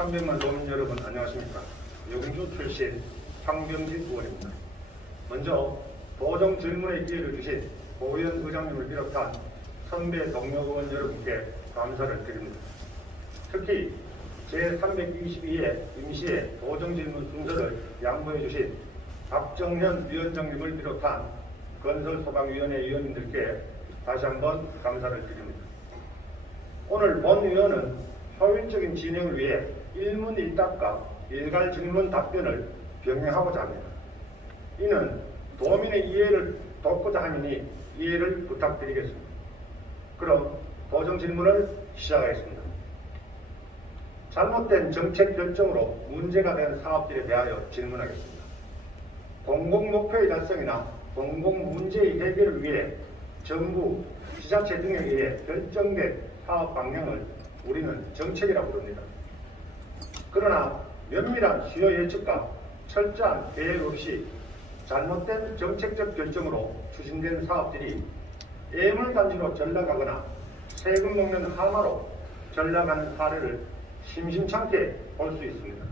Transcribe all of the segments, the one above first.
300만 도민 여러분 안녕하십니까. 영주 출신 황병직 의원입니다. 먼저 도정 질문의 기회를 주신 고의원 의장님을 비롯한 선배 동료 의원 여러분께 감사를 드립니다. 특히 제322회 임시의 도정 질문 순서를 양보해 주신 박정현 위원장님을 비롯한 건설소방위원회 위원님들께 다시 한번 감사를 드립니다. 오늘 본 위원은 효율적인 진행을 위해 일문일답과 일괄 질문 답변을 병행하고자 합니다. 이는 도민의 이해를 돕고자 함이니 이해를 부탁드리겠습니다. 그럼 도정 질문을 시작하겠습니다. 잘못된 정책 결정으로 문제가 된 사업들에 대하여 질문하겠습니다. 공공목표의 달성이나 공공문제의 해결을 위해 정부, 지자체 등에 의해 결정된 사업 방향을 우리는 정책이라고 부릅니다. 그러나 면밀한 수요 예측과 철저한 계획 없이 잘못된 정책적 결정으로 추진된 사업들이 애물단지로 전락하거나 세금 먹는 하마로 전락하는 사례를 심심찮게 볼 수 있습니다.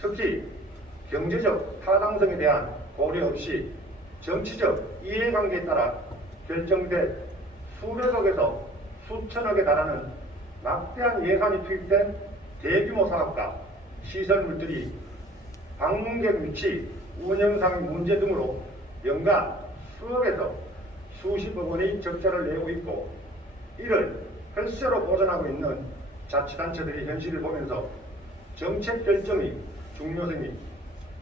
특히 경제적 타당성에 대한 고려 없이 정치적 이해관계에 따라 결정된 수백억에서 수천억에 달하는 막대한 예산이 투입된 대규모 사업과 시설물들이 방문객 위치, 운영상의 문제 등으로 연간 수억에서 수십억 원의 적자를 내고 있고, 이를 혈세로 보전하고 있는 자치단체들의 현실을 보면서 정책 결정의 중요성이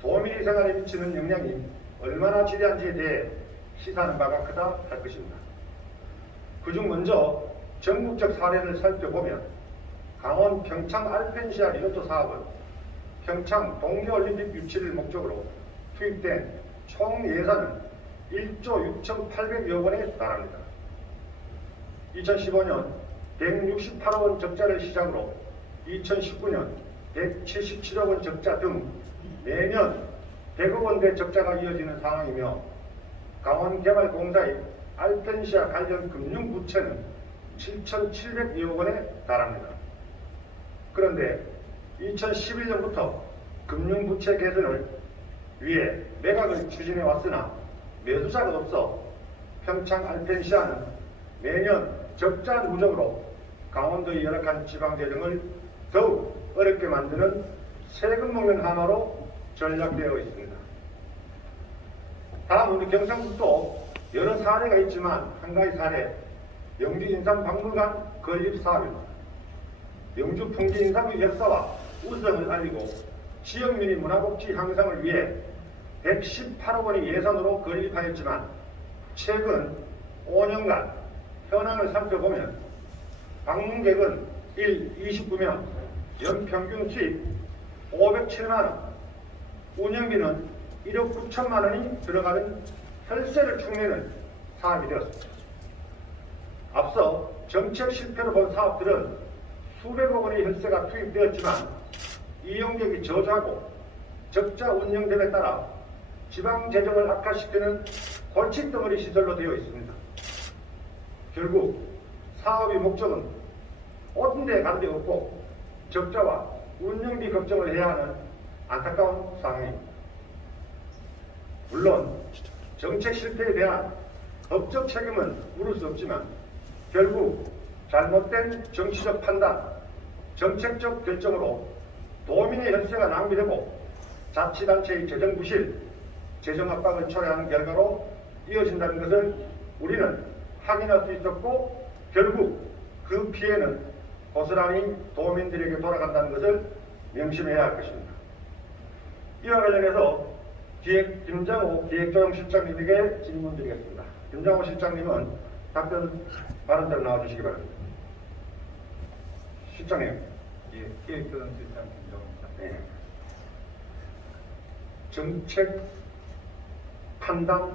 도민의 생활에 미치는 영향이 얼마나 지대한지에 대해 시사하는 바가 크다 할 것입니다. 그중 먼저 전국적 사례를 살펴보면 강원 평창 알펜시아 리조트 사업은 평창 동계올림픽 유치를 목적으로 투입된 총 예산은 1조 6,800여 원에 달합니다. 2015년 168억 원 적자를 시작으로 2019년 177억 원 적자 등 매년 100억 원대 적자가 이어지는 상황이며, 강원개발공사의 알펜시아 관련 금융부채는 7,700여 원에 달합니다. 그런데 2011년부터 금융부채 개선을 위해 매각을 추진해 왔으나 매수자가 없어 평창 알펜시아는 매년 적자 누적으로 강원도의 열악한 지방재정을 더욱 어렵게 만드는 세금 먹는 하나로 전락되어 있습니다. 다음 우리 경상북도 여러 사례가 있지만 한 가지 사례, 영주 인삼박물관 건립 사업입니다. 영주 풍지 인삼의 역사와 우수성을 알리고 지역민의 문화복지 향상을 위해 118억 원의 예산으로 건립하였지만 최근 5년간 현황을 살펴보면 방문객은 29명, 연평균 수입 507만 원, 운영비는 1억 9천만 원이 들어가는 혈세를 축내는 사업이 되었습니다. 앞서 정책 실패로 본 사업들은 수백억 원의 혈세가 투입되었지만 이용객이 저조하고 적자 운영됨에 따라 지방 재정을 악화시키는 골칫덩어리 시설로 되어 있습니다. 결국 사업의 목적은 어떤 데 간 데 없고 적자와 운영비 걱정을 해야 하는 안타까운 상황입니다. 물론 정책 실패에 대한 법적 책임은 물을 수 없지만 결국 잘못된 정치적 판단, 정책적 결정으로 도민의 혈세가 낭비되고 자치단체의 재정 부실, 재정 압박을 초래하는 결과로 이어진다는 것을 우리는 확인할 수 있었고, 결국 그 피해는 고스란히 도민들에게 돌아간다는 것을 명심해야 할 것입니다. 이와 관련해서 김장호 기획조정실장님에게 질문드리겠습니다. 김장호 실장님은 답변 발언대로 나와주시기 바랍니다. 실장님. 예, 기획조정실장 김정호입니다. 네. 정책 판단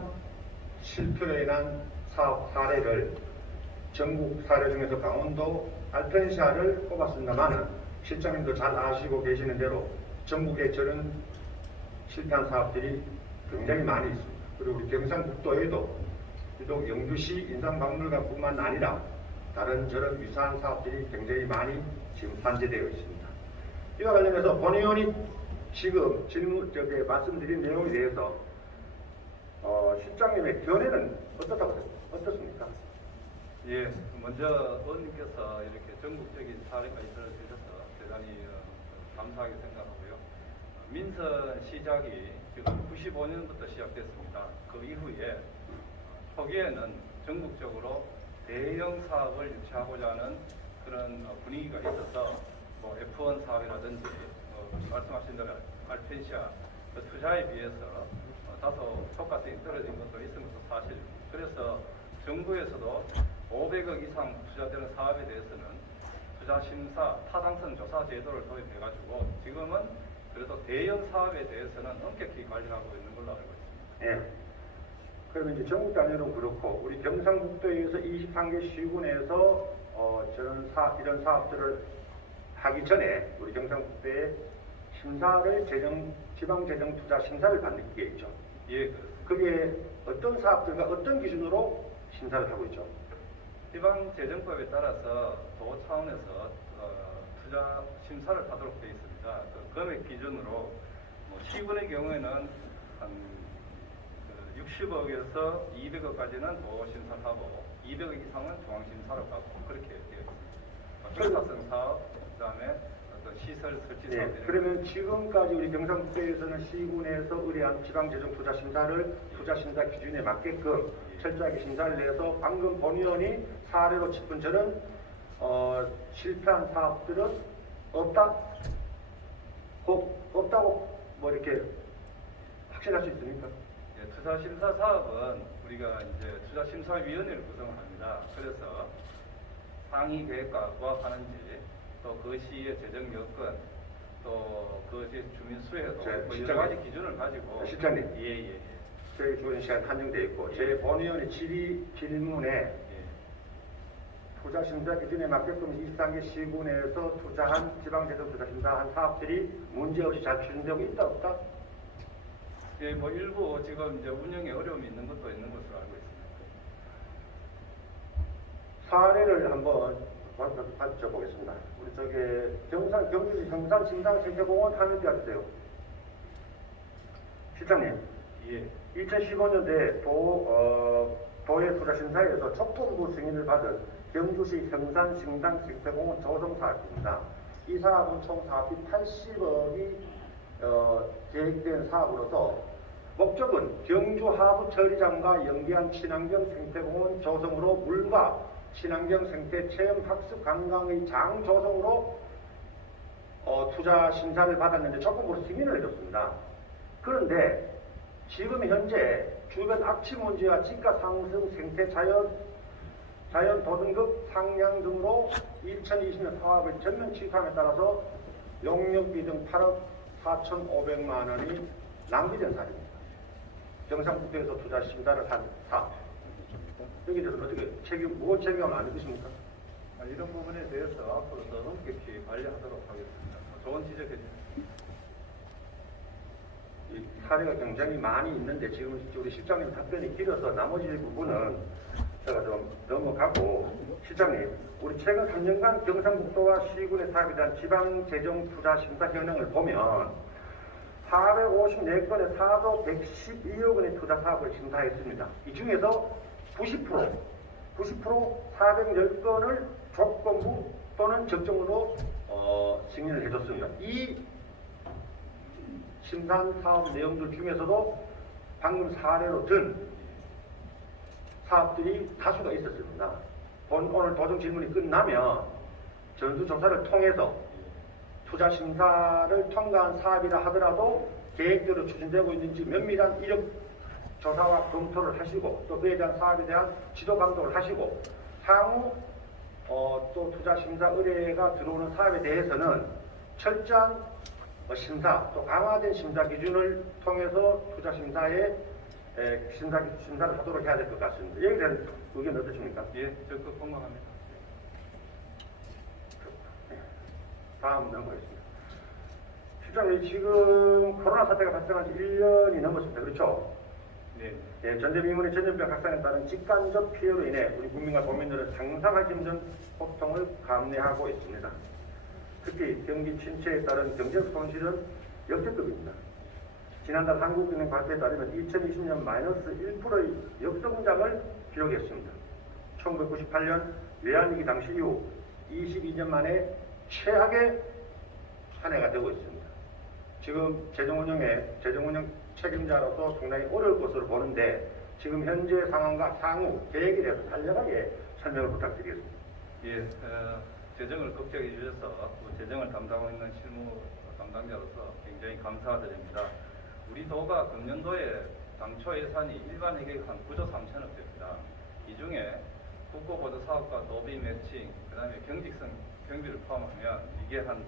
실패로 인한 사업 사례를 전국 사례 중에서 강원도 알펜시아를 꼽았습니다만, 실장님도 잘 아시고 계시는 대로 전국에 저런 실패한 사업들이 굉장히 많이 있습니다. 그리고 우리 경상북도에도 비록 영주시 인삼박물관뿐만 아니라 다른 저런 유사한 사업들이 굉장히 많이 지금 산재되어 있습니다. 이와 관련해서 본 의원이 지금 말씀드린 내용에 대해서 실장님의 견해는 어떻습니까? 예, 먼저 의원님께서 이렇게 전국적인 사례까지 들어주셔서 대단히 감사하게 생각하고요. 민선 시작이 지금 95년부터 시작됐습니다. 그 이후에 초기에는 전국적으로 대형 사업을 유치하고자 하는 그런 분위기가 있어서 뭐 F1 사업이라든지 말씀하신 대로 알펜시아 그 투자에 비해서 다소 효과성이 떨어진 것도 있는 것도 사실입니다. 그래서 정부에서도 500억 이상 투자되는 사업에 대해서는 투자심사 타당성 조사 제도를 도입해가지고 지금은 그래도 대형 사업에 대해서는 엄격히 관리하고 있는 걸로 알고 있습니다. 예. 그러면 이제 전국 단위로 그렇고 우리 경상북도에서 23개 시군에서 이런 사업들을 하기 전에 우리 경상북도에 심사를 지방재정투자심사를 받는 게 있죠. 예, 그렇습니다. 그게 어떤 사업들과 어떤 기준으로 심사를 하고 있죠? 지방재정법에 따라서 도 차원에서 투자 심사를 하도록 되어 있습니다. 그 금액 기준으로 뭐 시군의 경우에는 한 60억에서 200억까지는 도 심사를 하고 200억 이상은 중앙심사로 가고 그렇게 되어 있습니다. 결사성 사업, 그다음에 어떤 시설 설치 사업. 네, 그러면 지금까지 우리 경상북도에서는 시군에서 의뢰한 지방재정투자심사를 투자심사 기준에 맞게끔 철저하게 심사를 내서 방금 본 의원이 사례로 짚은 저는 실패한 사업들은 없다고 뭐 이렇게 확신할 수 있습니까? 예, 투자심사 사업은 우리가 이제 투자심사위원회를 구성합니다. 그래서 상위 계획과 부합하는지 또 그 시의 재정 여건 또 그 시 주민 수혜도 뭐 여러 가지 기준을 가지고 실장님. 예예예. 저희 주어진 시간 한정되어 있고 제 본의원의 질문에 투자심사 기준에 맞게끔 23개 시군에서 투자한 지방재정투자심사한 사업들이 문제없이 잘 추진되고 있다 없다? 예, 뭐 일부 지금 이제 운영에 어려움이 있는 것도 있는 것으로 알고 있습니다. 사례를 한번 받쳐보겠습니다. 우리 경주시 경산심상생태공원 화면 띄워주세요. 실장님. 예. 2015년도에 도의 투자심사에서 촉본부 승인을 받은 경주시 경산심상생태공원 조성사업입니다. 이 사업은 총 사업비 80억이 계획된 사업으로서 목적은 경주 하부 처리장과 연계한 친환경 생태공원 조성으로 물과 친환경 생태 체험 학습 관광의 장 조성으로 투자 심사를 받았는데 촉본부로 승인을 해줬습니다. 그런데 지금 현재 주변 악취 문제와 지가 상승, 생태 자연 도등급 상향 등으로 2020년 사업을 전면 취소함에 따라서 용역비 등 8억 4,500만 원이 낭비된 사례입니다. 경상북도에서 투자 심사를 한 사업. 여기에 대해서는 어떻게 무엇 책임을 안 해주십니까? 이런 부분에 대해서 앞으로 더 엄격히 관리하도록 하겠습니다. 좋은 지적해 주십니다. 이 사례가 굉장히 많이 있는데 지금 우리 실장님 답변이 길어서 나머지 부분은 제가 좀 넘어가고 실장님 우리 최근 3년간 경상북도와 시군의 사업에 대한 지방재정투자심사 현황을 보면 454건의 사도 112억 원의 투자 사업을 심사했습니다. 이 중에서 90% 410건을 조건부 또는 적정으로 승인을 해줬습니다. 이 심사한 사업 내용들 중에서도 방금 사례로 든 사업들이 다수가 있었습니다. 오늘 도정 질문이 끝나면 전수조사를 통해서 투자심사를 통과한 사업이라 하더라도 계획대로 추진되고 있는지 면밀한 이력 조사와 검토를 하시고 또 그에 대한 사업에 대한 지도 감독을 하시고 향후 또 투자심사 의뢰가 들어오는 사업에 대해서는 철저한 심사 또 강화된 심사 기준을 통해서 투자심사에 심사를 하도록 해야 될 것 같습니다. 여기에 대한 의견 어떠십니까? 예, 적극 공감합니다. 다음 넘어가겠습니다. 실장님 지금 코로나 사태가 발생한 지 1년이 넘었습니다. 그렇죠? 네. 예, 전염인문의 전염병 확산에 따른 직간접 피해로 인해 우리 국민과 도민들은 상상하기 힘든 고통을 감내하고 있습니다. 특히 경기 침체에 따른 경제적 손실은 역대급입니다. 지난달 한국은행 발표에 따르면 2020년 마이너스 1%의 역성장을 기록했습니다. 1998년 외환위기 당시 이후 22년 만에 최악의 한 해가 되고 있습니다. 지금 재정운영 책임자로서 상당히 어려울 것으로 보는데 지금 현재 상황과 향후 계획에 대해서 간략하게 설명을 부탁드리겠습니다. 예, 재정을 걱정해 주셔서 재정을 담당하고 있는 실무 담당자로서 굉장히 감사드립니다. 우리 도가 금년도에 당초 예산이 일반 회계가 한 9조 3천억 됩니다. 이 중에 국고보조 사업과 도비 매칭, 그 다음에 경직성 경비를 포함하면 이게 한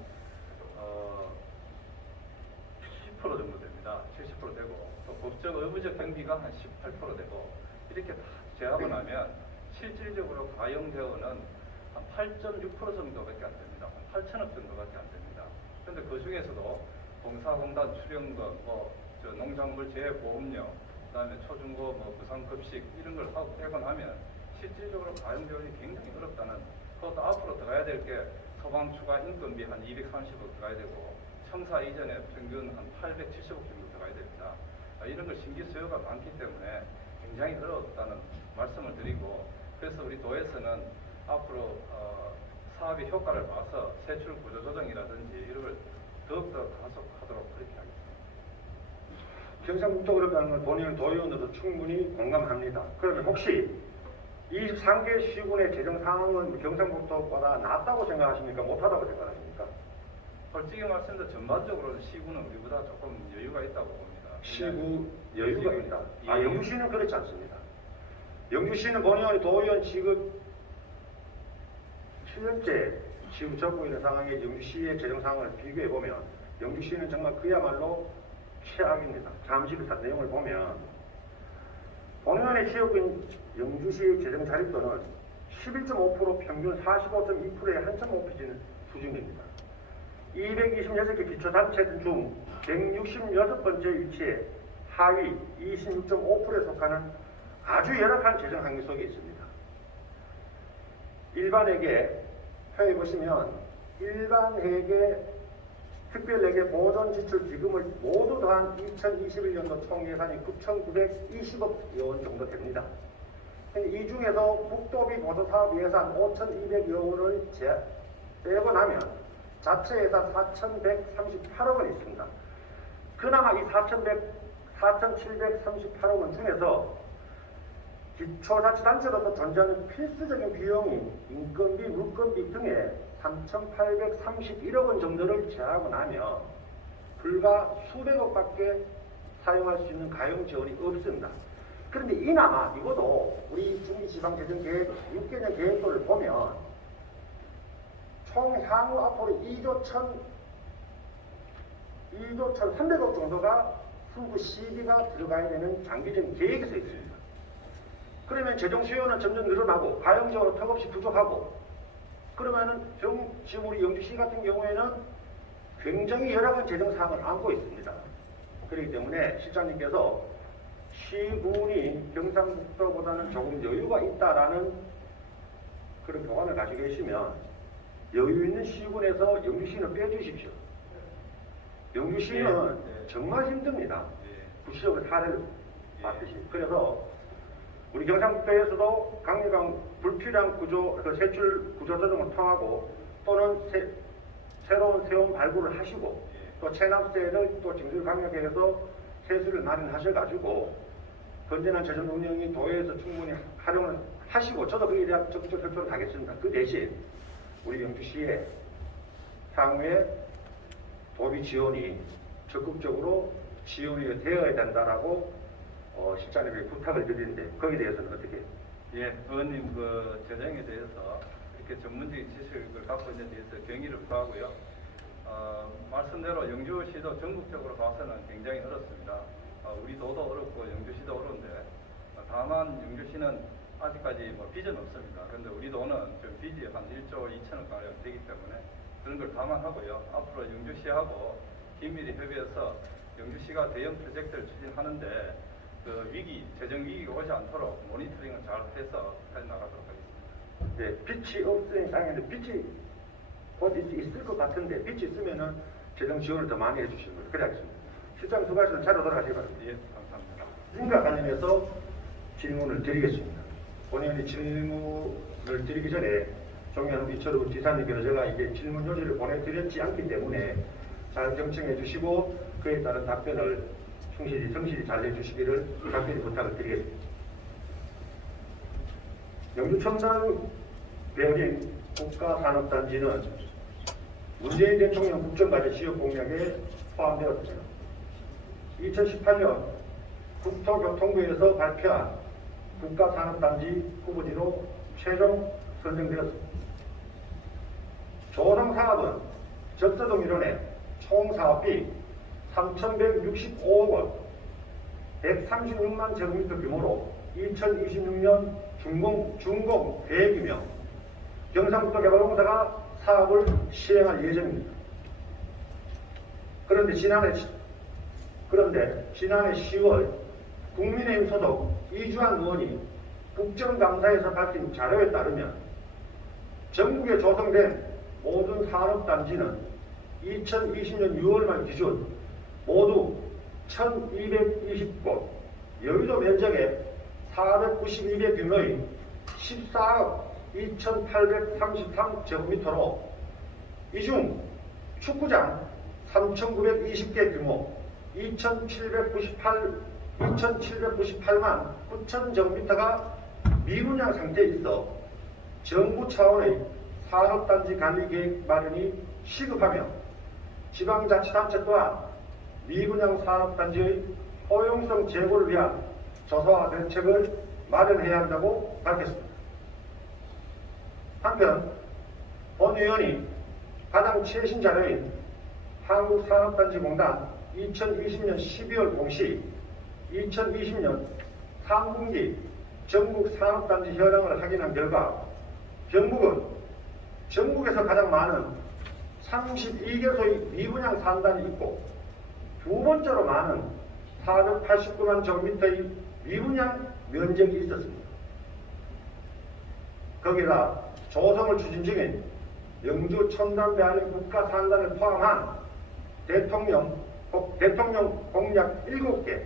70% 정도 됩니다. 70% 되고 또 법적 의무적 경비가 한 18% 되고 이렇게 다 제하고 나면 실질적으로 가용되어는 한 8.6% 정도밖에 안 됩니다. 한 8천억 정도밖에 안 됩니다. 그런데 그 중에서도 봉사공단 출연금, 농작물 재보험료, 그다음에 초중고 무상급식 이런 걸 하고 빼고 나면 실질적으로 가용되어는 굉장히 어렵다는, 그것도 앞으로 들어가야 될 게 소방 추가 인건비 한 230억 들어가야 되고 청사 이전에 평균 한 870억 정도 들어가야 됩니다. 이런 걸 신규 수요가 많기 때문에 굉장히 어렵다는 말씀을 드리고, 그래서 우리 도에서는 앞으로 사업의 효과를 봐서 세출 구조 조정이라든지 이런 걸 더욱더 가속하도록 그렇게 하겠습니다. 경상북도 그렇다는 건 본인은 도의원으로서 충분히 공감합니다. 그러면 혹시 23개 시군의 재정 상황은 경상북도보다 낫다고 생각하십니까? 못하다고 생각하십니까? 솔직히 말씀드려 전반적으로는 시군은 우리보다 조금 여유가 있다고 봅니다. 시구 여유가 있다. 예. 영주시는 그렇지 않습니다. 영주시는 본의원이 도의원 지급 7년째 지금 적고 있는 상황에 영주시의 재정 상황을 비교해보면 영주시는 정말 그야말로 최악입니다. 잠시 그 내용을 보면 본의원의 지역인 영주시의 재정 자립도는 11.5% 평균 45.2%에 한참 높아지는 수준입니다. 226개 기초단체 중 166번째 위치에 하위 26.5%에 속하는 아주 열악한 재정 환경 속에 있습니다. 일반에게 표해보시면 일반에게 특별에게 보존 지출 기금을 모두 더한 2021년도 총 예산이 9,920억 원 정도 됩니다. 이 중에서 국도비 보조사업 예산 5,200여 원을 빼고 나면 자체 예산 4,138억 원이 있습니다. 그나마 이 4,738억 원 중에서 기초자치단체로서 존재하는 필수적인 비용인 인건비, 물건비 등에 3,831억 원 정도를 제하고 나면 불과 수백억밖에 사용할 수 있는 가용 지원이 없습니다. 그런데 이나마 이것도 우리 중기지방재정계획 6개년 계획도를 보면 총 향후 앞으로 2조 1,300억 정도가 승부 시비가 들어가야 되는 장기적인 계획에 서 있습니다. 그러면 재정 수요는 점점 늘어나고 가용적으로 턱없이 부족하고 그러면은 지금 우리 영주시 같은 경우에는 굉장히 열악한 재정 사항을 안고 있습니다. 그렇기 때문에 실장님께서 시군이 경상북도보다는 조금 여유가 있다라는 그런 교관을 가지고 계시면 여유 있는 시군에서 영주시는 빼주십시오. 영주시는 정말 힘듭니다. 구체적으로 사례를 봤듯이. 그래서 우리 경상북도에서도 강력한 불필요한 세출 구조 조정을 통하고 또는 새로운 세원 발굴을 하시고 또 체납세를 또 징수를 강력하게 해서 세수를 마련하셔가지고 건전한 재정 운영이 도에서 충분히 활용을 하시고 저도 거기에 대한 적극적 협조를 하겠습니다. 그 대신 우리 영주시에 향후에 도비 지원이 적극적으로 지원이 되어야 된다라고 실장님에게 부탁을 드리는데 거기에 대해서는 어떻게? 예, 의원님 그 재정에 대해서 이렇게 전문적인 지식을 갖고 있는 데 대해서 경의를 표하고요. 말씀대로 영주시도 전국적으로 봐서는 굉장히 어렵습니다. 우리 도도 어렵고 영주시도 어려운데 다만 영주시는 아직까지 빚은 없습니다. 그런데 우리 도는 좀 빚이 한 1조 2천억 가량 되기 때문에 그런 걸 감안하고요. 앞으로 영주시하고 긴밀히 협의해서 영주시가 대형 프로젝트를 추진하는데 그 재정 위기가 오지 않도록 모니터링을 잘 해서 해 나가도록 하겠습니다. 네, 빚이 없으니 당연히 빚이 곧 있을 것 같은데 빛이 있으면은 재정 지원을 더 많이 해주시는 거예요. 그래야겠습니다. 실장 수고하셔서 차로 돌아가시기 바랍니다. 예, 감사합니다. 인과 관련해서 질문을 드리겠습니다. 본의원이 질문을 드리기 전에 종현 이철우 지사님께서 제가 이게 질문 요지를 보내드렸지 않기 때문에 잘 경청해 주시고 그에 따른 답변을 성실히 잘 해주시기를 각별히 부탁을 드리겠습니다. 영주첨단 배열인 국가산업단지는 문재인 대통령 국정과제 지역 공약에 포함되었습니다. 2018년 국토교통부에서 발표한 국가산업단지 후보지로 최종 선정되었습니다. 조성사업은 적서동 일원에 총 사업비 3,165억 원, 136만 제곱미터 규모로 2026년 준공 계획이며 경상북도개발공사가 사업을 시행할 예정입니다. 그런데 지난해 10월 국민의힘 소속 이주환 의원이 국정감사에서 밝힌 자료에 따르면 전국에 조성된 모든 산업단지는 2020년 6월 말 기준 모두 1,220곳, 여의도 면적의 492배 규모의 14억 2,833제곱미터로 이 중 축구장 3,920개 규모 2,798만 9,000제곱미터가 미분양 상태에 있어 정부 차원의 산업단지 관리 계획 마련이 시급하며 지방자치단체 또한 미분양 산업단지의 허용성 제고를 위한 조사와 대책을 마련해야 한다고 밝혔습니다. 한편 본 의원이 가장 최신 자료인 한국산업단지공단 2020년 12월 공시 2020년 3분기 전국 산업단지 현황을 확인한 결과 경북은 전국에서 가장 많은 32개소의 미분양 산단이 있고 두 번째로 많은 489만 제곱미터의 미분양 면적이 있었습니다. 거기다 조성을 추진 중인 영주 첨단배아린 국가산단을 포함한 대통령 공약 7개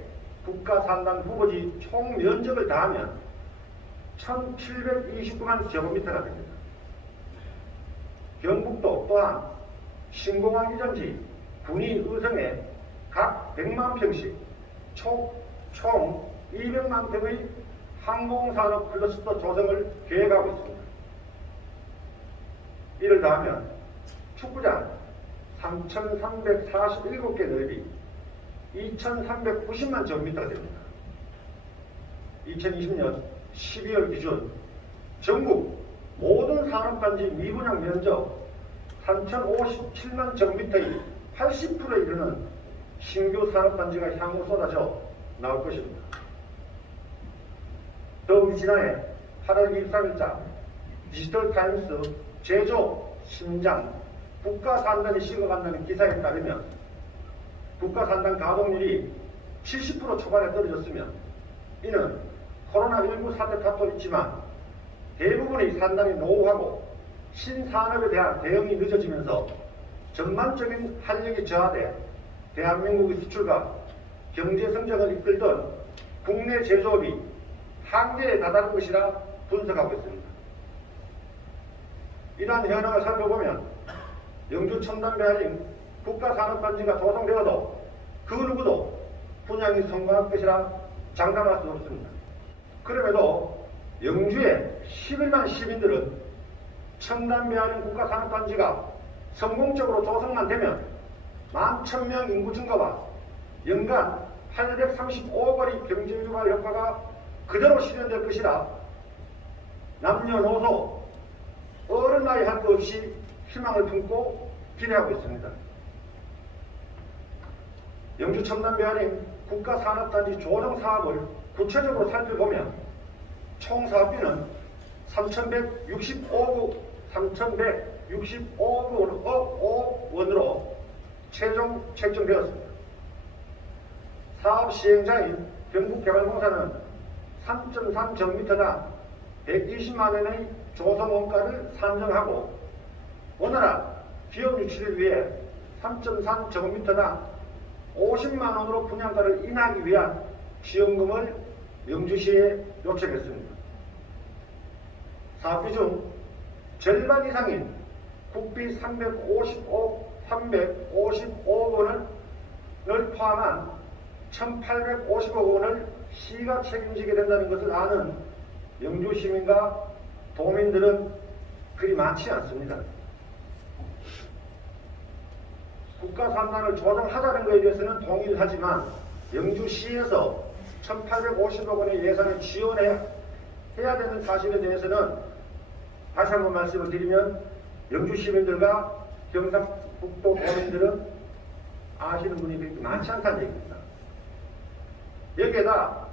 국가산단 후보지 총 면적을 더하면 1,729만 제곱미터가 됩니다. 경북도 또한 신공항 이전지 군위 의성에 각 100만 평씩 총 200만 평의 항공산업 클러스터 조성을 계획하고 있습니다. 이를 더하면 축구장 3,347개 넓이 2,390만 제곱미터가 됩니다. 2020년 12월 기준 전국 모든 산업단지 미분양 면적 3,057만 제곱미터의 80%에 이르는 신규 산업단지가 향후 쏟아져 나올 것입니다. 더욱이 지난해 8월 23일자 디지털타임스 제조, 신장, 국가산단이 식어간다는 기사에 따르면 국가산단 가동률이 70% 초반에 떨어졌으면 이는 코로나19 사태 탓도 있지만 대부분의 산단이 노후하고 신산업에 대한 대응이 늦어지면서 전반적인 활력이 저하돼 대한민국의 수출과 경제 성장을 이끌던 국내 제조업이 한계에 다다른 것이라 분석하고 있습니다. 이러한 현황을 살펴보면 영주 첨단배아린 국가산업단지가 조성되어도 그 누구도 분양이 성공할 것이라 장담할 수 없습니다. 그럼에도 영주의 11만 시민들은 첨단배아린 국가산업단지가 성공적으로 조성만 되면 11,000명 인구 증가와 연간 835억 원의 경제 유발 효과가 그대로 실현될 것이라 남녀노소 어른 나이 할 것 없이 희망을 품고 기대하고 있습니다. 영주 첨단배아린 국가산업단지 조성 사업을 구체적으로 살펴보면 총 사업비는 3,165억 원으로 최종 책정되었습니다. 사업 시행자인 경북개발공사는 3.3제곱미터당 120만 원의 조성 원가를 산정하고 오늘날 기업 유치를 위해 3.3제곱미터당 50만 원으로 분양가를 인하하기 위한 지원금을 영주시에 요청했습니다. 사업비 중 절반 이상인 국비 355억 원을 포함한 1,850억 원을 시가 책임지게 된다는 것을 아는 영주 시민과 도민들은 그리 많지 않습니다. 국가산단을 조정하자는 것에 대해서는 동의를 하지만 영주시에서 1,850억 원의 예산을 지원해야 되는 사실에 대해서는 다시 한번 말씀을 드리면 영주 시민들과 경상북도 도민들은 아시는 분이 그렇게 많지 않다는 얘기입니다. 여기에다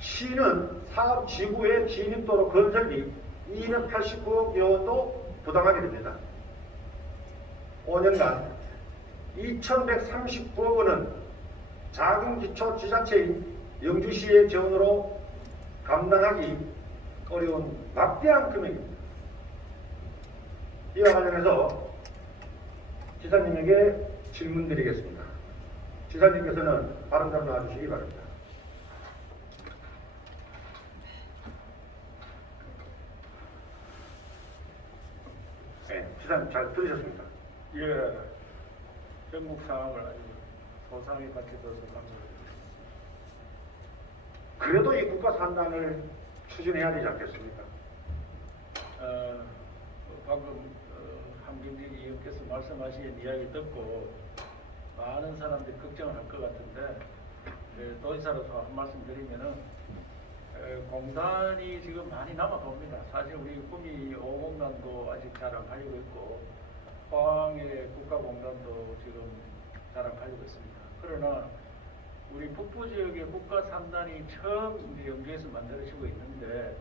시는 사업 지구의 진입도로 건설비 289억 원도 부담하게 됩니다. 5년간 2,139억 원은 작은 기초지자체인 영주시의 재원으로 감당하기 어려운 막대한 금액입니다. 이와 관련해서 지사님에게 질문드리겠습니다. 지사님께서는 발언자로 나와주시기 바랍니다. 네, 지사님 잘 들으셨습니까? 예, 전국 상황을 아주 소상히 밝혀줘서 감사드립니다. 그래도 이 국가산단을 추진해야 되지 않겠습니까? 방금 함경진 의원께서 말씀하신 이야기 듣고 많은 사람들이 걱정을 할 것 같은데 도지사로서 한 말씀 드리면은 공단이 지금 많이 남아봅니다. 사실 우리 구미 5공단도 아직 잘 안 팔리고 있고 포항의 국가공단도 지금 잘 안 팔리고 있습니다. 그러나 우리 북부 지역의 국가산단이 처음 이제 영주에서 만들어지고 있는데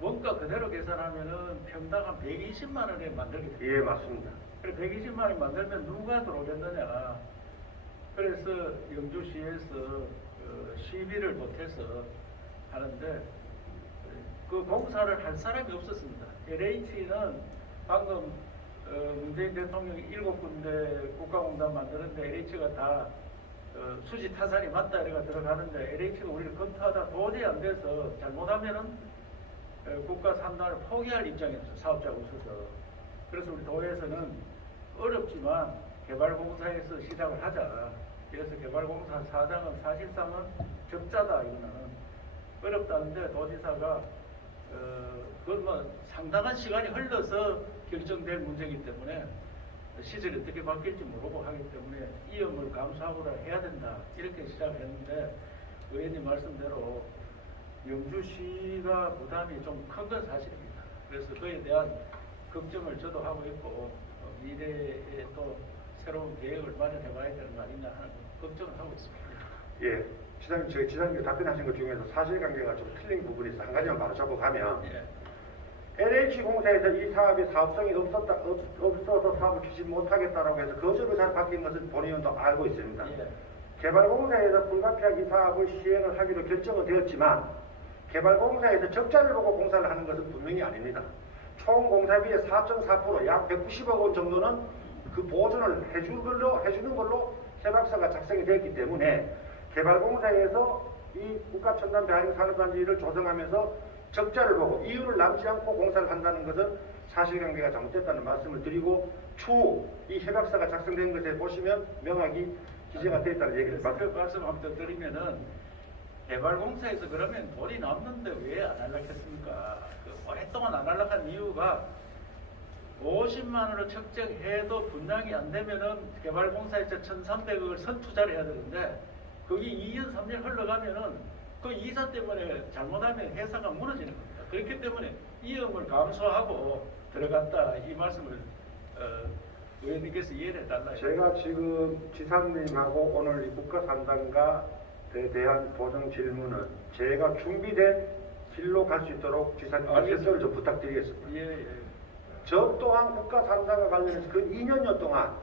원가 그대로 계산하면은 평당 한 120만 원에 만들게 됩니다. 예, 맞습니다. 그래 120만 원 만들면 누가 들어오겠느냐. 그래서 영주시에서 시비를 못해서 하는데 그 공사를 할 사람이 없었습니다. LH는 방금 문재인 대통령이 7군데 국가공단 만드는데 LH가 다 수지 타산이 맞다 이래가 들어가는데 LH가 우리를 검토하다 도저히 안 돼서 잘못하면은 국가산단을 포기할 입장이었어요. 사업자가 없어서. 그래서 우리 도에서는 어렵지만 개발공사에서 시작을 하자. 그래서 개발공사 사장은 사실상은 적자다 이거는 어렵다는데 도지사가 그건 뭐 상당한 시간이 흘러서 결정될 문제이기 때문에 시설이 어떻게 바뀔지 모르고 하기 때문에 위험을 감수하고라 해야 된다 이렇게 시작했는데 의원님 말씀대로 영주시가 부담이 좀 큰 건 사실입니다. 그래서 그에 대한 걱정을 저도 하고 있고 미래에 또 새로운 계획을 마련해 봐야 되는 거 아니냐 하는 걱정을 하고 있습니다. 예, 지사님, 저희 지사님께 답변하신 것 중에서 사실관계가 좀 틀린 부분이 있어 한 가지만 바로 잡아가면 예. LH공사에서 이 사업이 사업성이 없어서 사업을 추진 못하겠다라고 해서 거절 의사를 밝힌 것은 본의원도 알고 있습니다. 예. 개발공사에서 불가피하게 이 사업을 시행을 하기로 결정은 되었지만 개발공사에서 적자를 보고 공사를 하는 것은 분명히 아닙니다. 총 공사비의 4.4% 약 190억 원 정도는 그 보존을 해주는 걸로 협약서가 작성이 되었기 때문에 개발공사에서 이 국가첨단 배아링 산업단지를 조성하면서 적자를 보고 이유를 남지 않고 공사를 한다는 것은 사실관계가 잘못됐다는 말씀을 드리고 추후 이 협약서가 작성된 것에 보시면 명확히 기재가 되어 있다는 얘기를 그 말씀 한번 드리면은 개발공사에서 그러면 돈이 남는데 왜 안 할락했습니까? 오랫동안 안 할락한 이유가 50만 원을 책정해도 분양이 안 되면은 개발공사에서 1,300억을 선투자를 해야 되는데 거기 2년 3년 흘러가면은 그 이사 때문에 잘못하면 회사가 무너지는 겁니다. 그렇기 때문에 위험을 감수하고 들어갔다 이 말씀을 의원님께서 이해를 해달라요. 제가 지금 지사님하고 오늘 이 국가산단과에 대한 보정 질문은 제가 준비된 길로 갈 수 있도록 지사님 협조를 좀 부탁드리겠습니다. 예. 저 또한 국가산단과 관련해서 그 2년여 동안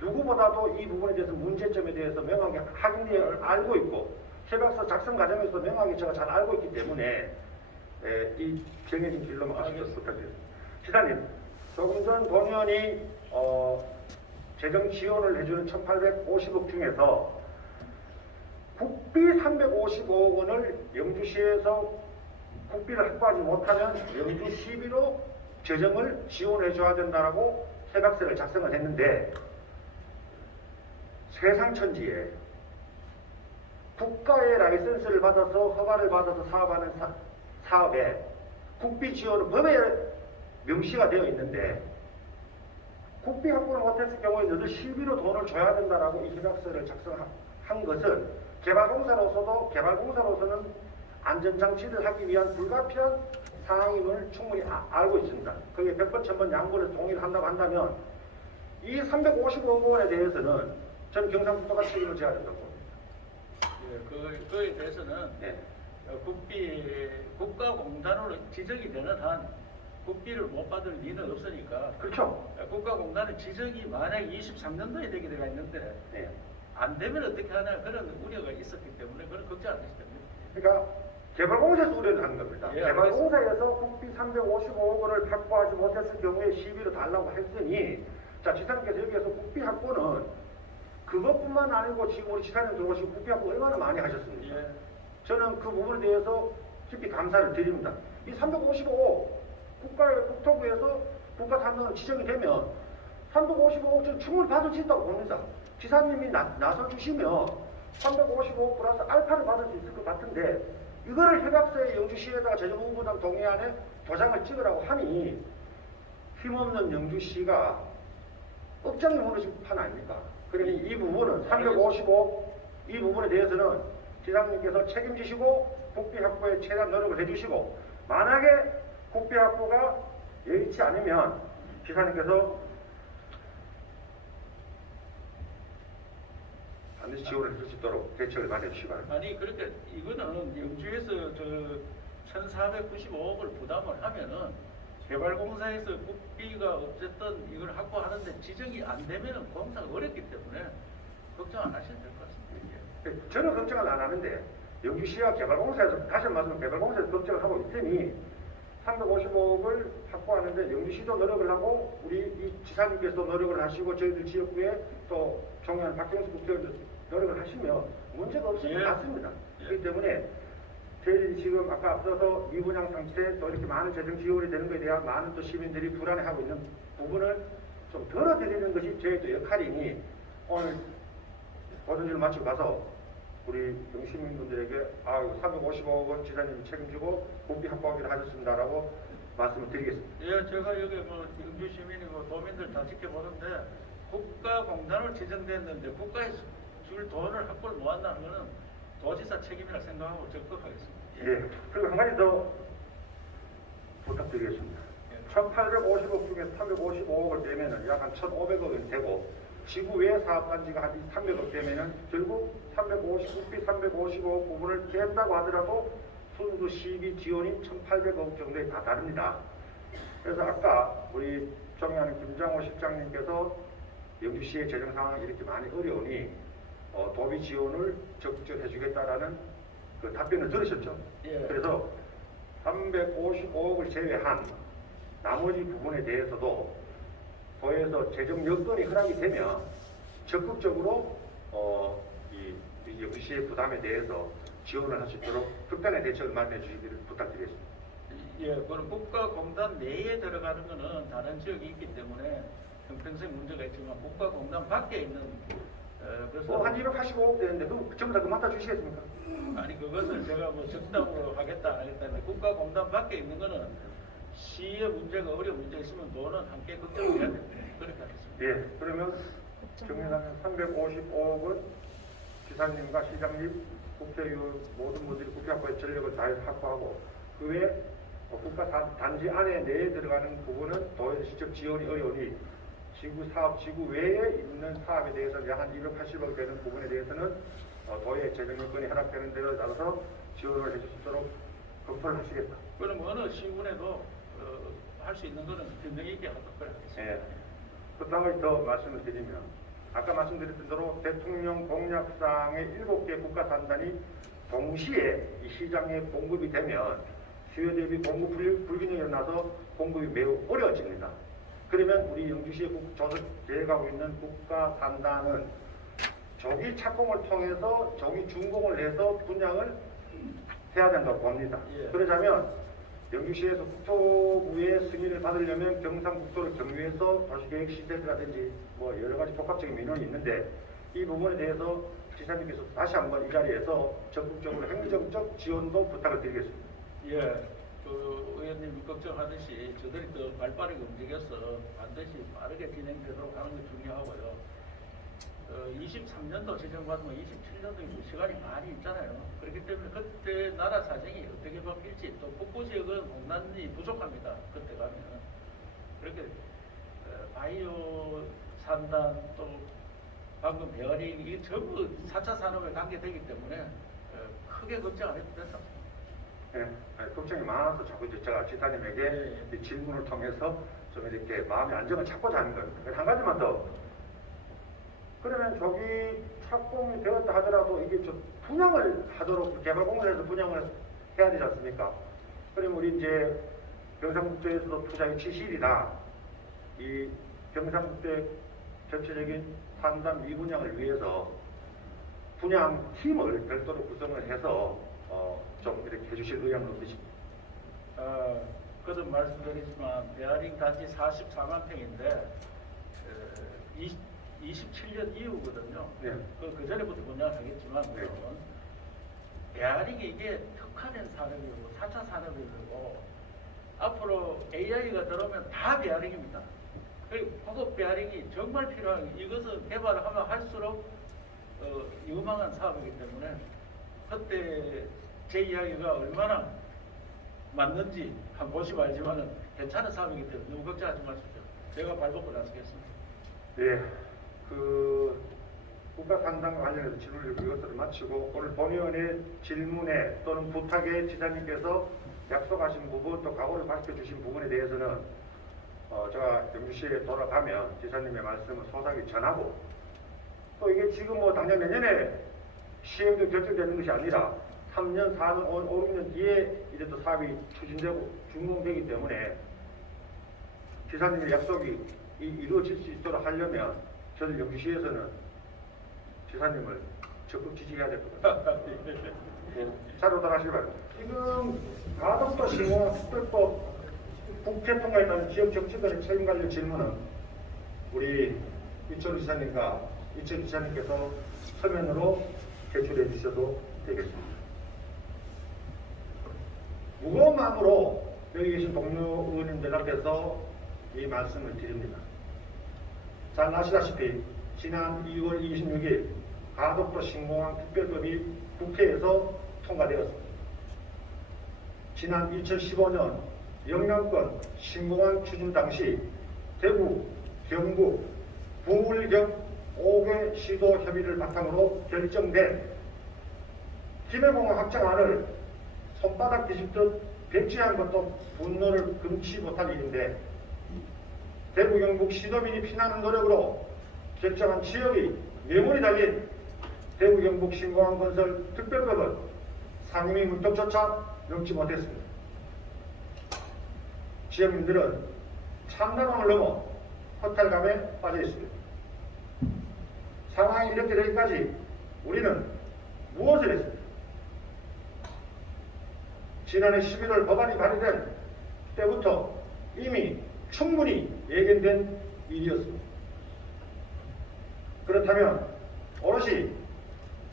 누구보다도 이 부분에 대해서 문제점에 대해서 명확히 확인을 알고 있고 협약서 작성 과정에서 명확히 제가 잘 알고 있기 때문에 이 정해진 길로만 가시도록 부탁드립니다. 지사님, 조금 전 본 의원이 재정 지원을 해주는 1,850억 중에서 국비 355억 원을 영주시에서 국비를 확보하지 못하면 영주 시비로 재정을 지원해줘야 된다라고 협약서를 작성을 했는데, 세상천지에 국가의 라이선스를 받아서 허가를 받아서 사업하는 사업에 국비 지원은 법에 명시가 되어 있는데, 국비 확보를 못했을 경우에 너들 실비로 돈을 줘야 된다라고 이 협약서를 작성한 것은 개발공사로서는 안전장치를 하기 위한 불가피한 상황임을 충분히 알고 있습니다. 그게 100번, 1000번 양보를 동의를 한다고 한다면 이 355억 원에 대해서는 전 경상북도가 책임을 져야 된다고 봅니다. 예, 그에 대해서는 네. 국가공단으로 지정이 되는 한 국비를 못 받을 리는 없으니까. 그렇죠. 국가공단은 지정이 만약 23년도에 되게 되어 있는데 네. 안 되면 어떻게 하나 그런 우려가 있었기 때문에 그런 걱정 안 하시면 됩니다. 그러니까 개발공사에서 우려를 하는 겁니다. 예, 개발공사에서 국비 355억 원을 확보하지 못했을 경우에 시비로 달라고 했으니, 자, 지사님께서 여기에서 국비 확보는 그것뿐만 아니고 지금 우리 지사님 들어오시고 국비 확보 얼마나 많이 하셨습니까? 예. 저는 그 부분에 대해서 깊이 감사를 드립니다. 이 355억 국가의 국토부에서 국가 담당으로 지정이 되면 355억 전 충분히 받을 수 있다고 봅니다. 지사님이 나서 주시면 355억 플러스 알파를 받을 수 있을 것 같은데, 이거를 협약서에 영주시에다가 재정부부담 동의안에 도장을 찍으라고 하니 힘없는 영주시가 억장이 무너진 판 아닙니까? 그러니 이 부분은 355억 이 부분에 대해서는 지사님께서 책임지시고 국비 확보에 최대한 노력을 해주시고, 만약에 국비 확보가 여의치 않으면 지사님께서 반드시 지원을 해줄 수 있도록 대책을 마련해 바랍니다. 아니 그렇게 이거는 영주에서 1,495억을 부담을 하면은 개발공사에서 국비가 어쨌든 이걸 확보하는데 지정이 안 되면은 공사가 어렵기 때문에 걱정 안 하셔도 될 것 같습니다. 저는 걱정을 안 하는데 영주시와 개발공사에서, 다시 말씀드리면 개발공사에서 걱정을 하고 있으니 355억을 확보하는데 영주시도 노력을 하고 우리 이 지사님께서도 노력을 하시고 저희들 지역구에 또 종현 박경수 국회의원도 노력을 하시면 문제가 없을 것 예. 같습니다. 예. 그렇기 때문에 저희들이 지금 아까 앞서서 미분양 상태 또 이렇게 많은 재정 지원이 되는 것에 대한 많은 또 시민들이 불안해하고 있는 부분을 좀 덜어드리는 것이 저희도 역할이니, 오늘 보존지를 마치고 가서 우리 영시민분들에게 355억 원 지사님이 책임지고 국비 확보하기로 하셨습니다라고 말씀을 드리겠습니다. 예, 제가 여기 영주 시민이고 도민들 다 지켜보는데 국가공단으로 지정됐는데 국가에서 줄 돈을 확보를 못한다는 것은 도지사 책임이라 생각하고 적극하겠습니다. 예. 그리고 한 가지 더 부탁드리겠습니다. 1,850억 중에 355억을 빼면은 약 한 1,500억이 되고, 지구 외 사업단지가 한 300억 되면은 결국 350, 355억 부분을 뺀다고 하더라도 순수 시비 지원이 1,800억 정도에 다 다릅니다. 그래서 아까 우리 정의하는 김장호 실장님께서 영주시의 재정 상황이 이렇게 많이 어려우니 도비 지원을 적극적으로 해주겠다라는 그 답변을 들으셨죠? 예. 그래서 355억을 제외한 나머지 부분에 대해서도 도에서 재정 여건이 허락이 되면 적극적으로 이 영주시의 부담에 대해서 지원을 할 수 있도록 특단의 대책을 마련해 주시기를 부탁드리겠습니다. 예, 그럼 국가공단 내에 들어가는 것은 다른 지역이 있기 때문에 형평성 문제가 있지만 국가공단 밖에 있는 그래서 한 285억 되는데 그럼 전부 다 그만 다 주시겠습니까? 아니 그것을 제가 뭐 적당으로 하겠다 안 하겠다 했는데 국가공단 밖에 있는 거는 시의 문제가 어려운 문제가 있으면 돈은 함께 걱정을 해야 됩니다. 그렇게 하겠습니다. 예, 그러면 정리하면 355억은 지사님과 시장님, 국회의원 모든 분들이 국회 확보에 전력을 다해서 확보하고, 그 외에 국가 단지 안에 내에 들어가는 부분은 도에서 직접 지원이 어려우니 지구 외에 있는 사업에 대해서는 약 한 280억 되는 부분에 대해서는 도의 재정 여건이 허락되는 대로 따라서 지원을 해줄 수 있도록 검토를 하시겠다. 그럼 어느 시군에도 할 수 있는 거는 균형 있게 하도록 하겠습니다. 예. 또 한 가지 더 말씀을 드리면, 아까 말씀드렸던 대로 대통령 공약상의 7개 국가 산단이 동시에 이 시장에 공급이 되면 수요 대비 공급 불균형이 일어나서 공급이 매우 어려워집니다. 그러면 우리 영주시에 계획하고 있는 국가산단은 조기 착공을 통해서 조기 준공을 해서 분양을 해야 된다고 봅니다. 예. 그러자면 영주시에서 국토부의 승인을 받으려면 경상북도를 경유해서 도시계획 시설이라든지 뭐 여러 가지 복합적인 민원이 있는데 이 부분에 대해서 지사님께서 다시 한번 이 자리에서 적극적으로 행정적 지원도 부탁을 드리겠습니다. 예, 그 의원님 걱정하듯이 저들이 더 발빠르게 움직여서 반드시 빠르게 진행되도록 하는 게 중요하고요. 23년도 지정받으면 27년도 시간이 많이 있잖아요. 그렇기 때문에 그때 나라 사정이 어떻게 바뀔지 또 북부 지역은 공단이 부족합니다. 그때 가면 그렇게 바이오 산단 또 방금 베어링 이게 전부 4차 산업에 관계되기 때문에 크게 걱정 안 해도 된다. 네, 걱정이 많아서 자꾸 이제 제가 지사님에게 이 질문을 통해서 좀 이렇게 마음의 안정을 찾고자 하는 겁니다. 한 가지만 더. 그러면 조기 착공이 되었다 하더라도 이게 좀 분양을 하도록 개발공사에서 분양을 해야 되지 않습니까? 그러면 우리 이제 경상북도에서도 투자의 지실이나 이 경상북도의 전체적인 산단 미분양을 위해서 분양팀을 별도로 구성을 해서 좀 이렇게 해주실 의향은 없으십니까? 거듭 말씀드리지만 베어링 단지 44만 평인데 27년 이후거든요. 네. 그 전에부터 분양을 하겠지만 물론 베어링이 이게 특화된 산업이고 4차 산업이고 앞으로 AI가 들어오면 다 베어링입니다. 그리고 고급 베어링이 정말 필요한 이것은 개발을 하면 할수록 유망한 사업이기 때문에 그때 제 이야기가 얼마나 맞는지 한번 보시면 알지만은 괜찮은 사업이기 때문에 너무 걱정하지 마십시오. 제가 발벗고 나서겠습니다. 네, 그 국가산단 관련해서 질문을 이것으로 마치고 오늘 본의원의 질문에 또는 부탁에 지사님께서 약속하신 부분 또 각오를 밝혀주신 부분에 대해서는 제가 영주시에 돌아가면 지사님의 말씀을 소상히 전하고 또 이게 지금 뭐 당장 내년에 시행도 결정되는 것이 아니라 3년, 4년, 5, 6년 뒤에 이제 또 사업이 추진되고 준공되기 때문에 지사님의 약속이 이루어질 수 있도록 하려면 저들 영주시에서는 지사님을 적극 지지해야 될 것 같습니다. 자로 돌아가시기 바랍니다. 지금 가덕도 신공항 특별법 국회 통과에 따른 지역 정치권의 책임 관련 질문은 우리 이철우 지사님과 이철우 지사님께서 서면으로 제출해 주셔도 되겠습니다. 무거운 마음으로 여기 계신 동료 의원님들 앞에서 이 말씀을 드립니다. 잘 아시다시피 지난 2월 26일 가덕도 신공항 특별법이 국회에서 통과되었습니다. 지난 2015년 영남권 신공항 추진 당시 대구, 경북, 부울경 5개 시도 협의를 바탕으로 결정된 김해공항 확장안을 손바닥 뒤집듯 배치한 것도 분노를 금치 못할 일인데 대구 경북 시도민이 피나는 노력으로 결정한 지역의 명운이 달린 대구 경북 신공항 건설 특별법은 상임위 문턱조차 넘지 못했습니다. 지역민들은 참담함을 넘어 허탈감에 빠져 있습니다. 상황이 이렇게 되기까지 우리는 무엇을 했습니까? 지난해 11월 법안이 발의된 때부터 이미 충분히 예견된 일이었습니다. 그렇다면 오롯이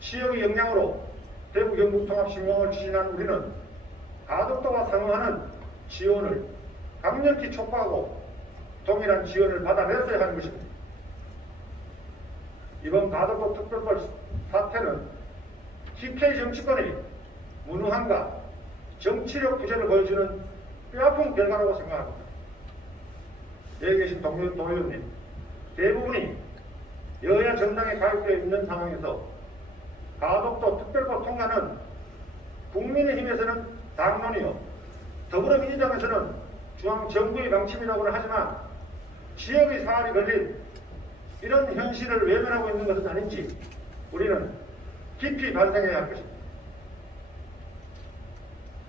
지역의 역량으로 대구 경북 통합신공항을 추진한 우리는 가덕도와 상응하는 지원을 강력히 촉구하고 동일한 지원을 받아냈어야 하는 것입니다. 이번 가덕도 특별법 사태는 TK 정치권의 무능함과 정치력 부재를 보여주는 뼈아픈 결과라고 생각합니다. 여기 계신 동료 의원님, 대부분이 여야 정당에 가입되어 있는 상황에서 가덕도 특별법 통과는 국민의힘에서는 당론이요, 더불어민주당에서는 중앙정부의 방침이라고는 하지만 지역의 사활이 걸린 이런 현실을 외면하고 있는 것은 아닌지 우리는 깊이 반성해야 할 것입니다.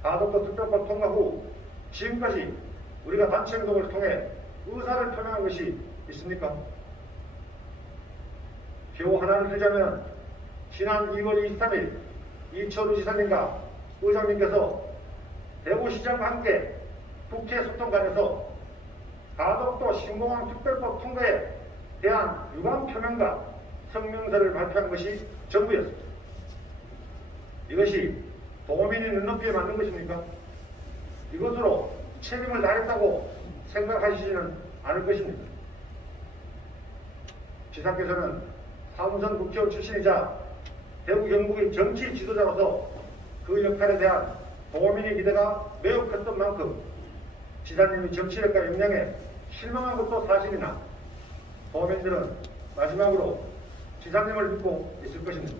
가덕도 특별법 통과 후 지금까지 우리가 단체 행동을 통해 의사를 표명한 것이 있습니까? 표 하나를 들자면 지난 2월 23일 이철우 지사님과 의장님께서 대구시장과 함께 국회 소통관에서 가덕도 신공항 특별법 통과에 대한 유감 표명과 성명서를 발표한 것이 전부였습니다. 이것이 도민의 눈높이에 맞는 것입니까? 이것으로 책임을 다했다고 생각하시지는 않을 것입니다. 지사께서는 3선 국회의원 출신이자 대구 경북의 정치 지도자로서 그 역할에 대한 도민의 기대가 매우 컸던 만큼 지사님의 정치력과 역량에 실망한 것도 사실이나 도민들은 마지막으로 지사님을 믿고 있을 것입니다.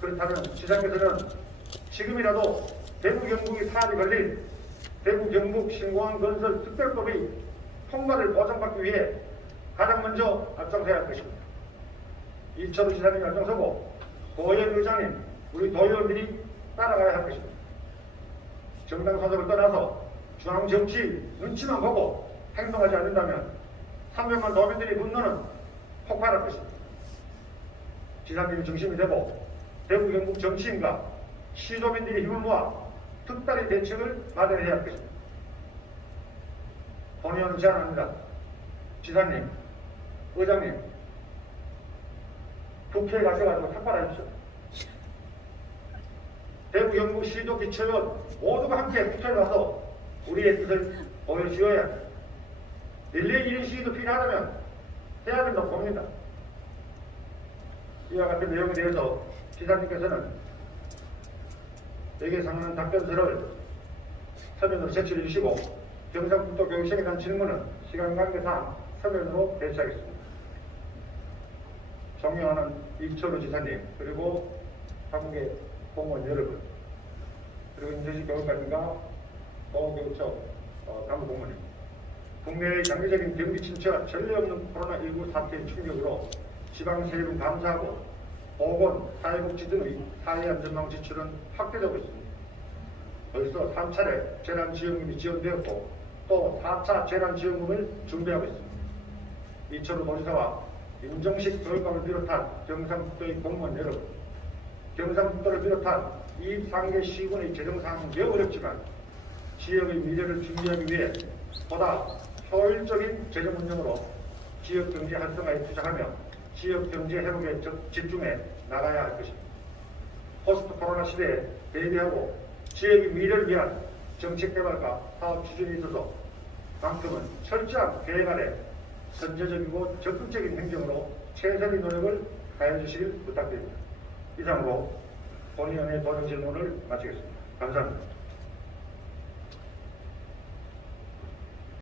그렇다면 지사께서는 지금이라도 대구 경북의 사안이 걸린 대구 경북 신공항 건설 특별법의 통과를 보장받기 위해 가장 먼저 앞장서야 할 것입니다. 이철우 지사님이 앞장서고 고현 의장님, 우리 도의원들이 따라가야 할 것입니다. 정당 소속을 떠나서 중앙 정치 눈치만 보고 행동하지 않는다면 300만 도민들의 분노는 폭발할 것입니다. 지사님이 중심이 되고 대구 경북 정치인과 시도민들이 힘을 모아 특단의 대책을 마련해야 할 것입니다. 본의원은 제안합니다. 지사님, 의장님, 국회에 가셔가지고 삭발하십시오. 대구 경북 시도 기초의원 모두가 함께 국회에 가서 우리의 뜻을 보여주어야 합니다. 일일이 이런 시위도 필요하다면 해야 된다고 봅니다. 이와 같은 내용에 대해서 지사님께서는 여기에 상응하는 답변서를 서면으로 제출해 주시고 경상북도 교육청에 대한 질문은 시간 관계상 서면으로 배치하겠습니다. 존경하는 이철우 지사님, 그리고 한국의 공무원 여러분, 그리고 인천시 교육감과 도교육청 당국공무원님, 국내의 장기적인 경기 침체와 전례 없는 코로나19 사태의 충격으로 지방세금 감사하고 보건, 사회복지 등의 사회안전망 지출은 확대되고 있습니다. 벌써 3차례 재난지원금이 지원되었고 또 4차 재난지원금을 준비하고 있습니다. 이철우 도지사와 임종식 교육감을 비롯한 경상북도의 공무원 여러분, 경상북도를 비롯한 23개 시군의 재정상황은 매우 어렵지만 지역의 미래를 준비하기 위해 보다 효율적인 재정 운영으로 지역경제 활성화에 투자하며 지역경제 회복에 집중해 나가야 할 것입니다. 포스트 코로나 시대에 대비하고 지역의 미래를 위한 정책 개발과 사업 추진에 있어서 만큼은 철저한 계획 아래 선제적이고 적극적인 행정으로 최선의 노력을 다해 주시길 부탁드립니다. 이상으로 본의원의 도정 질문을 마치겠습니다. 감사합니다.